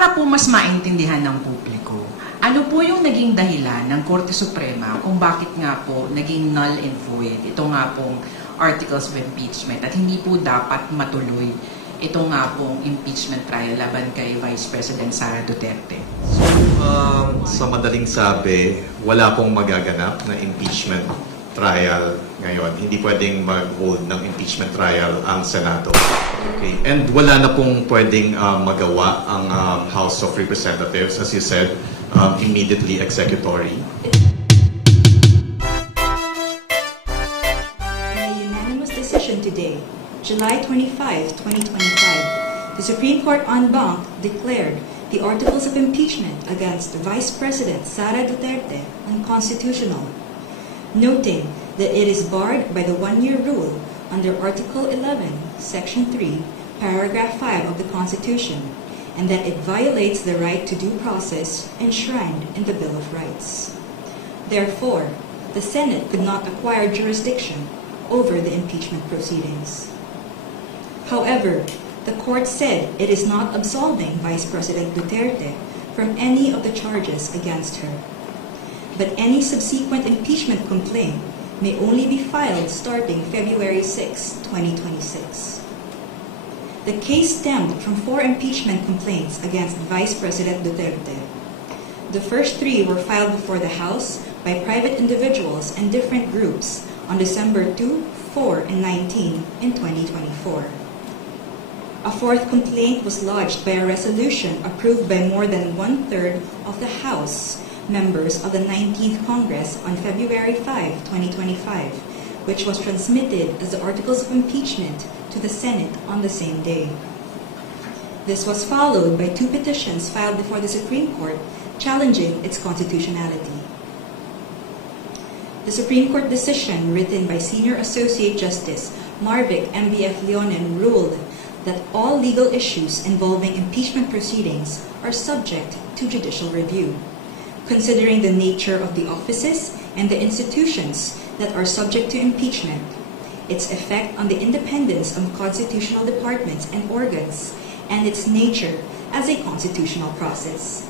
Para po mas maintindihan ng publiko, ano po yung naging dahilan ng Korte Suprema kung bakit nga po naging null and void ito nga pong articles of impeachment at hindi po dapat matuloy ito nga pong impeachment trial laban kay Vice President Sara Duterte? Sa madaling sabi, wala pong magaganap na impeachment trial ngayon. Hindi pwedeng mag-hold ng impeachment trial ang Senado. Okay. And wala na pong pwedeng magawa ang House of Representatives, as you said, immediately executory. In a unanimous decision today, July 25, 2025, the Supreme Court en banc declared the articles of impeachment against Vice President Sara Duterte unconstitutional, noting that it is barred by the one-year rule under Article 11, Section 3, Paragraph 5 of the Constitution, and that it violates the right to due process enshrined in the Bill of Rights. Therefore, the Senate could not acquire jurisdiction over the impeachment proceedings. However, the court said it is not absolving Vice President Duterte from any of the charges against her. But any subsequent impeachment complaint may only be filed starting February 6, 2026. The case stemmed from 4 impeachment complaints against Vice President Duterte. The first 3 were filed before the House by private individuals and different groups on December 2, 4, and 19 in 2024. A 4th complaint was lodged by a resolution approved by more than 1/3 of the House members of the 19th Congress on February 5, 2025, which was transmitted as the articles of impeachment to the Senate on the same day. This was followed by 2 petitions filed before the Supreme Court challenging its constitutionality. The Supreme Court decision written by Senior Associate Justice Marvic M.B.F. Leonen ruled that all legal issues involving impeachment proceedings are subject to judicial review, considering the nature of the offices and the institutions that are subject to impeachment, its effect on the independence of constitutional departments and organs, and its nature as a constitutional process.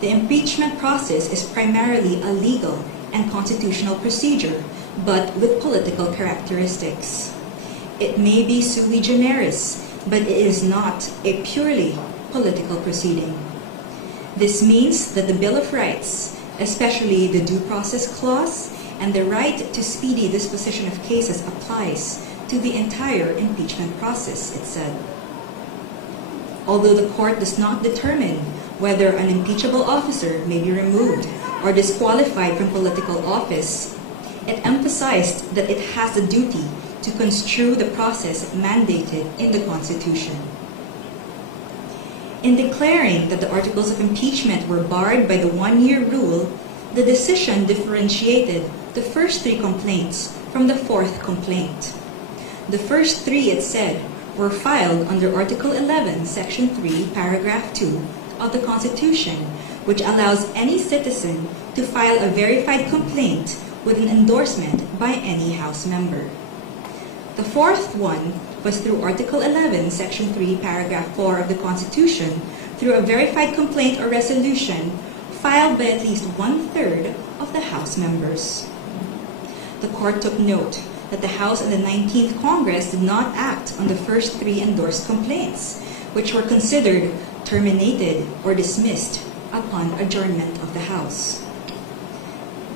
The impeachment process is primarily a legal and constitutional procedure, but with political characteristics. It may be sui generis, but it is not a purely political proceeding. This means that the Bill of Rights, especially the Due Process Clause and the right to speedy disposition of cases, applies to the entire impeachment process, it said. Although the court does not determine whether an impeachable officer may be removed or disqualified from political office, it emphasized that it has the duty to construe the process mandated in the Constitution. In declaring that the articles of impeachment were barred by the one-year rule, the decision differentiated the first 3 complaints from the 4th complaint. The first 3, it said, were filed under Article 11, Section 3, Paragraph 2 of the Constitution, which allows any citizen to file a verified complaint with an endorsement by any House member. The 4th one was through Article 11, Section 3, Paragraph 4 of the Constitution, through a verified complaint or resolution filed by at least 1/3 of the House members. The court took note that the House and the 19th Congress did not act on the first 3 endorsed complaints, which were considered terminated or dismissed upon adjournment of the House.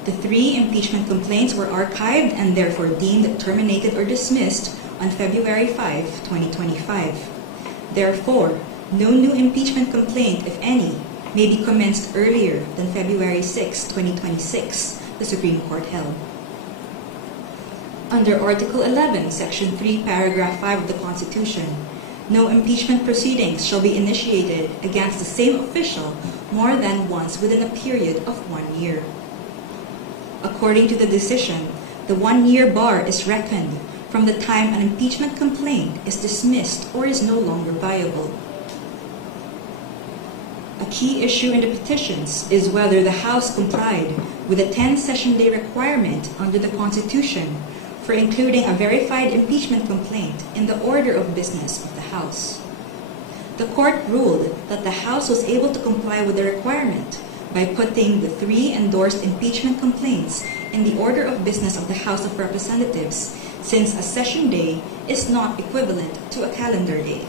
The 3 impeachment complaints were archived and therefore deemed terminated or dismissed on February 5, 2025. Therefore, no new impeachment complaint, if any, may be commenced earlier than February 6, 2026, the Supreme Court held. Under Article 11, Section 3, Paragraph 5 of the Constitution, no impeachment proceedings shall be initiated against the same official more than once within a period of 1 year. According to the decision, the one-year bar is reckoned from the time an impeachment complaint is dismissed or is no longer viable. A key issue in the petitions is whether the House complied with the 10-session day requirement under the Constitution for including a verified impeachment complaint in the order of business of the House. The court ruled that the House was able to comply with the requirement by putting the 3 endorsed impeachment complaints in the order of business of the House of Representatives, since a session day is not equivalent to a calendar day.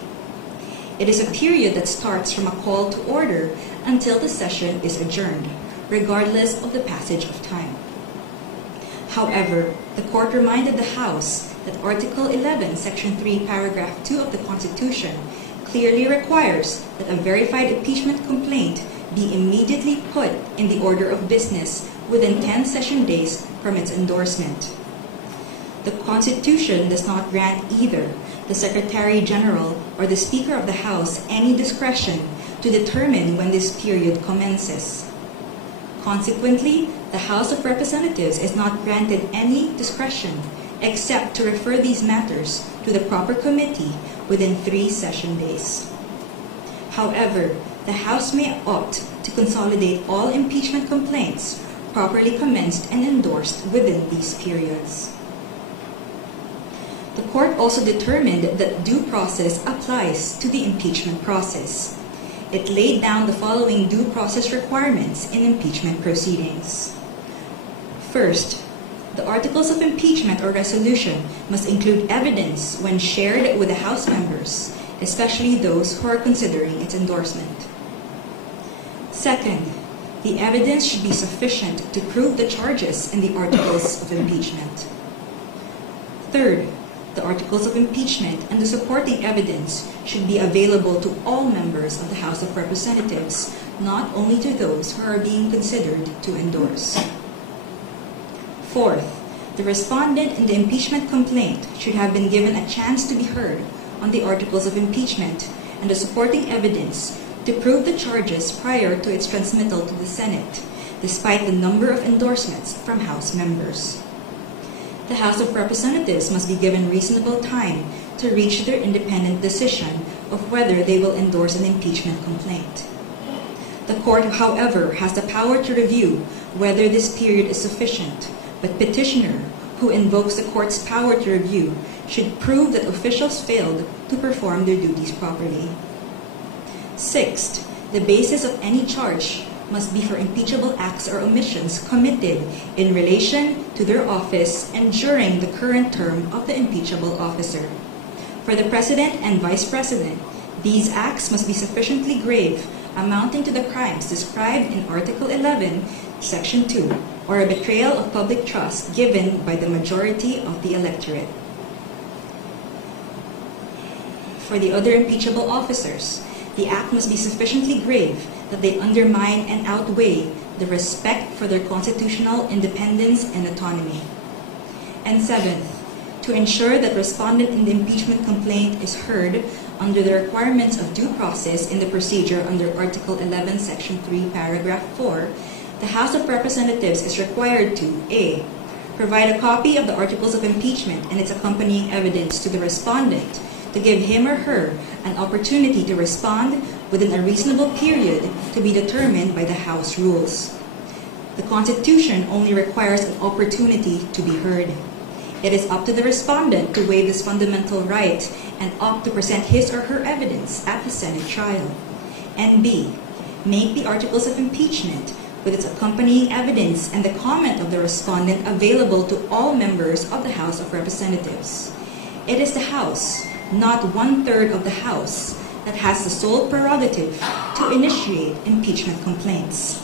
It is a period that starts from a call to order until the session is adjourned, regardless of the passage of time. However, the court reminded the House that Article 11, Section 3, Paragraph 2 of the Constitution clearly requires that a verified impeachment complaint be immediately put in the order of business within 10 session days from its endorsement. The Constitution does not grant either the Secretary General or the Speaker of the House any discretion to determine when this period commences. Consequently, the House of Representatives is not granted any discretion except to refer these matters to the proper committee within 3 session days. However, the House may opt to consolidate all impeachment complaints properly commenced and endorsed within these periods. The court also determined that due process applies to the impeachment process. It laid down the following due process requirements in impeachment proceedings. First, the articles of impeachment or resolution must include evidence when shared with the House members, especially those who are considering its endorsement. Second, the evidence should be sufficient to prove the charges in the articles of impeachment. Third, the articles of impeachment and the supporting evidence should be available to all members of the House of Representatives, not only to those who are being considered to endorse. Fourth, the respondent in the impeachment complaint should have been given a chance to be heard on the articles of impeachment and the supporting evidence to prove the charges prior to its transmittal to the Senate, despite the number of endorsements from House members. The House of Representatives must be given reasonable time to reach their independent decision of whether they will endorse an impeachment complaint. The court, however, has the power to review whether this period is sufficient, but petitioner, who invokes the court's power to review, should prove that officials failed to perform their duties properly. Sixth, the basis of any charge must be for impeachable acts or omissions committed in relation to their office and during the current term of the impeachable officer. For the President and Vice President, these acts must be sufficiently grave, amounting to the crimes described in Article 11, Section 2, or a betrayal of public trust given by the majority of the electorate. For the other impeachable officers, the act must be sufficiently grave that they undermine and outweigh the respect for their constitutional independence and autonomy. And seventh, to ensure that respondent in the impeachment complaint is heard under the requirements of due process in the procedure under Article 11, Section 3, Paragraph 4, the House of Representatives is required to A. Provide a copy of the articles of impeachment and its accompanying evidence to the respondent to give him or her an opportunity to respond within a reasonable period to be determined by the House rules. The Constitution only requires an opportunity to be heard. It is up to the respondent to waive this fundamental right and opt to present his or her evidence at the Senate trial. And B. Make the articles of impeachment with its accompanying evidence and the comment of the respondent available to all members of the House of Representatives. It is the House, not 1/3 of the House, that has the sole prerogative to initiate impeachment complaints.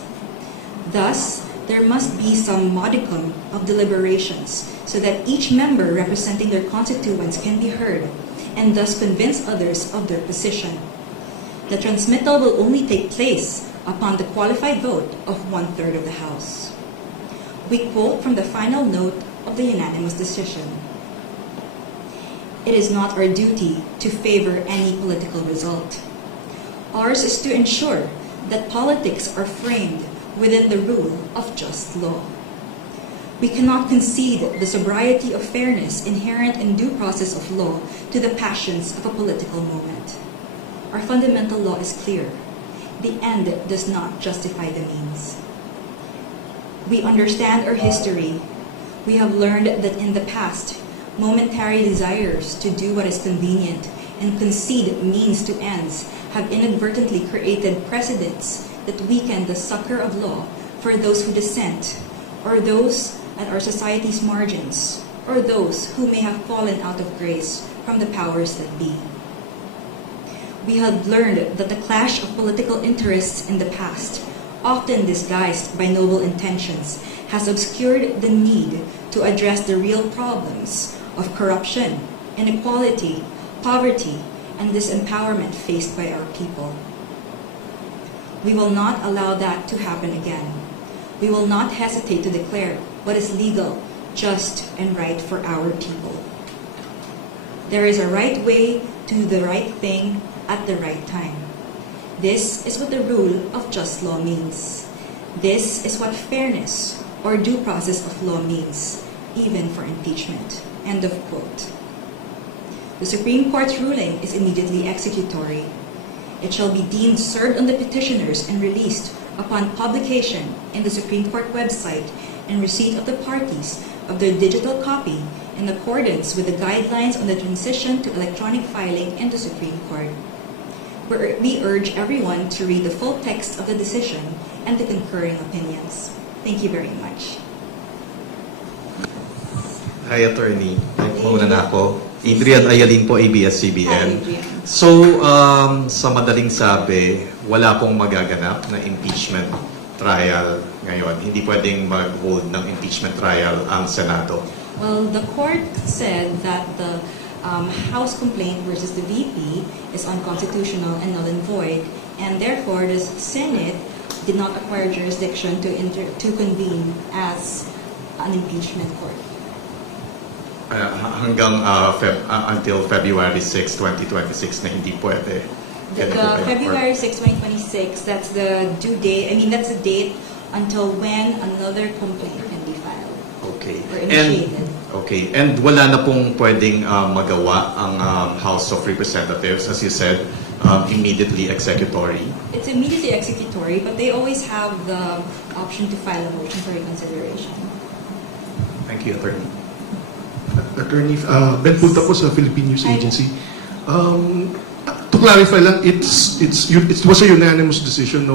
Thus, there must be some modicum of deliberations so that each member representing their constituents can be heard and thus convince others of their position. The transmittal will only take place upon the qualified vote of 1/3 of the House. We quote from the final note of the unanimous decision. It is not our duty to favor any political result. Ours is to ensure that politics are framed within the rule of just law. We cannot concede the sobriety of fairness inherent in due process of law to the passions of a political moment. Our fundamental law is clear. The end does not justify the means. We understand our history. We have learned that in the past, momentary desires to do what is convenient and concede means to ends have inadvertently created precedents that weaken the succor of law for those who dissent, or those at our society's margins, or those who may have fallen out of grace from the powers that be. We have learned that the clash of political interests in the past, often disguised by noble intentions, has obscured the need to address the real problems of corruption, inequality, poverty, and disempowerment faced by our people. We will not allow that to happen again. We will not hesitate to declare what is legal, just, and right for our people. There is a right way to do the right thing at the right time. This is what the rule of just law means. This is what fairness or due process of law means, even for impeachment. End of quote. The Supreme Court's ruling is immediately executory. It shall be deemed served on the petitioners and released upon publication in the Supreme Court website and receipt of the parties of their digital copy in accordance with the guidelines on the transition to electronic filing in the Supreme Court. We urge everyone to read the full text of the decision and the concurring opinions. Thank you very much. Hi, Attorney. Muna na ako. Adrian Ayalin po, ABS-CBN. Hi, Adrian. So, sa madaling sabi, wala pong magaganap na impeachment trial ngayon. Hindi pwedeng mag-hold ng impeachment trial ang Senado. Well, the court said that the House complaint versus the VP is unconstitutional and null and void, and therefore the Senate did not acquire jurisdiction to convene as an impeachment court. Hanggang until February 6, 2026 na hindi pwede. The February 6, 2026, that's the due date. I mean, that's the date until when another complaint can be filed. Okay. Or initiated. And wala na pong pwedeng magawa ang House of Representatives, as you said, immediately executory. It's immediately executory, but they always have the option to file a motion for reconsideration. Thank you, Attorney. Attorney, Ben Punta po sa Philippine News Agency. To clarify lang, it was a unanimous decision.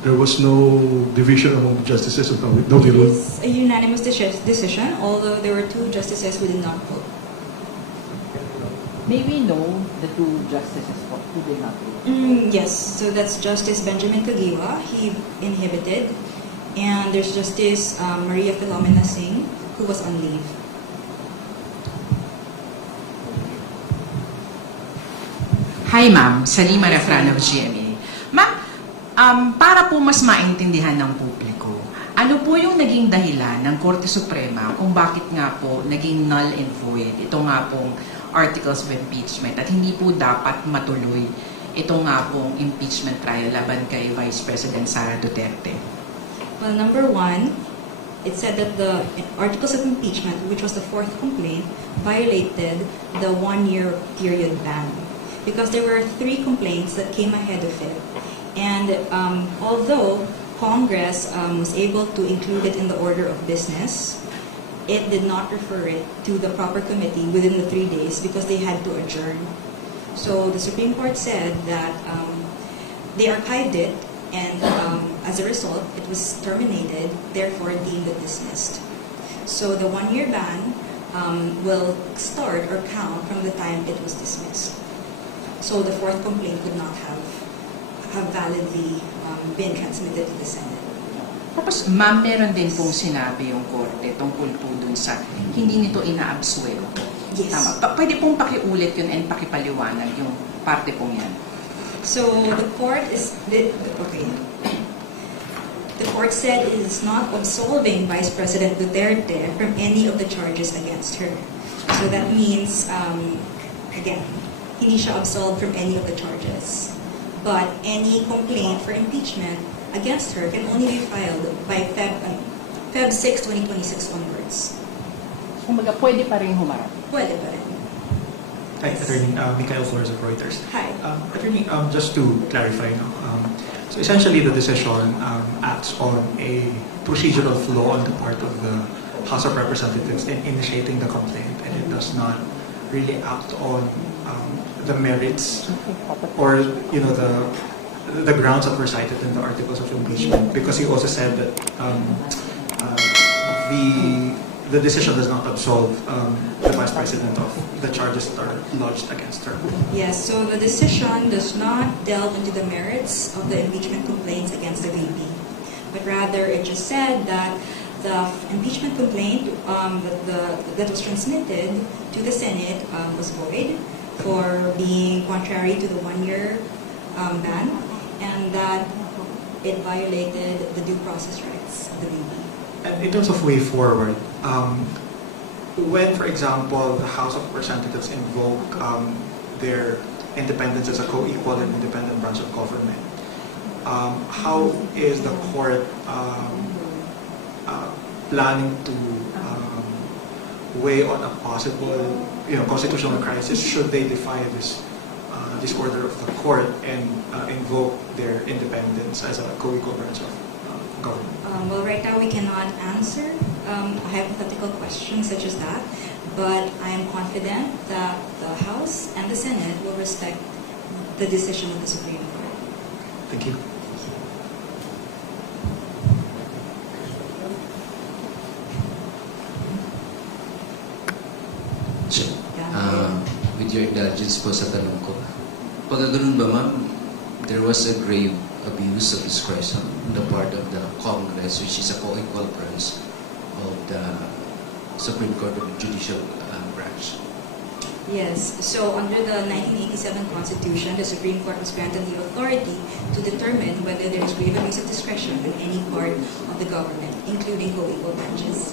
There was no division among the justices of the It rule. is a unanimous decision, although there were two justices who did not vote. May we know the two justices who did not vote? Yes, so that's Justice Benjamin Kagiwa, he inhibited, and there's Justice Maria Philomena Singh, who was on leave. Hi ma'am, Salima Refran of GMA. Ma'am, para po mas maintindihan ng publiko, ano po yung naging dahilan ng Korte Suprema kung bakit nga po naging null and void ito nga pong articles of impeachment at hindi po dapat matuloy ito nga pong impeachment trial laban kay Vice President Sara Duterte? Well, number one, it said that the articles of impeachment, which was the fourth complaint, violated the 1-year period ban. Because there were 3 complaints that came ahead of it. And although Congress was able to include it in the order of business, it did not refer it to the proper committee within the 3 days because they had to adjourn. So the Supreme Court said that they archived it, and as a result, it was terminated, therefore deemed dismissed. So the 1-year ban will start or count from the time it was dismissed. So the fourth complaint could not have validly been transmitted to the Senate. Tapos ma'am, meron din pong sinabi yung Korte tungkol po dun sa hindi nito ina-absuelto. Yes. Tama. Pwede pong pakiulit yun and pakipaliwanag yung parte pong yan. So the court The court said it is not absolving Vice President Duterte from any of the charges against her. So that means, again, hindi siya absolved from any of the charges. But any complaint for impeachment against her can only be filed by Feb 6, 2026 onwards. Kumbaga, pwede pa rin humarap. Pwede pa rin. Hi, Attorney Mikael Flores of Reuters. Hi. Attorney, just to clarify, so essentially the decision acts on a procedural flaw on the part of the House of Representatives in initiating the complaint, and it does not really act on the merits or the grounds that were cited in the articles of impeachment, because he also said that the decision does not absolve the Vice President of the charges that are lodged against her. Yes, so the decision does not delve into the merits of the impeachment complaints against the VP, but rather it just said that the impeachment complaint that was transmitted to the Senate was void for being contrary to the one-year ban, and that it violated the due process rights of the VP. And in terms of way forward, when, for example, the House of Representatives invoke their independence as a co-equal and independent branch of government, how is the court planning to weigh on a possible, constitutional crisis should they defy this order of the court and invoke their independence as a co-equal branch of government? Well, right now we cannot answer a hypothetical question such as that, but I am confident that the House and the Senate will respect the decision of the Supreme Court. Thank you. With your indulgence po sa tanong ko, pag ganun ba ma'am, there was a grave abuse of discretion on the part of the Congress, which is a co-equal branch of the Supreme Court of the Judicial Branch. Yes, so under the 1987 Constitution, the Supreme Court was granted the authority to determine whether there is grave abuse of discretion in any part of the government, including co-equal branches.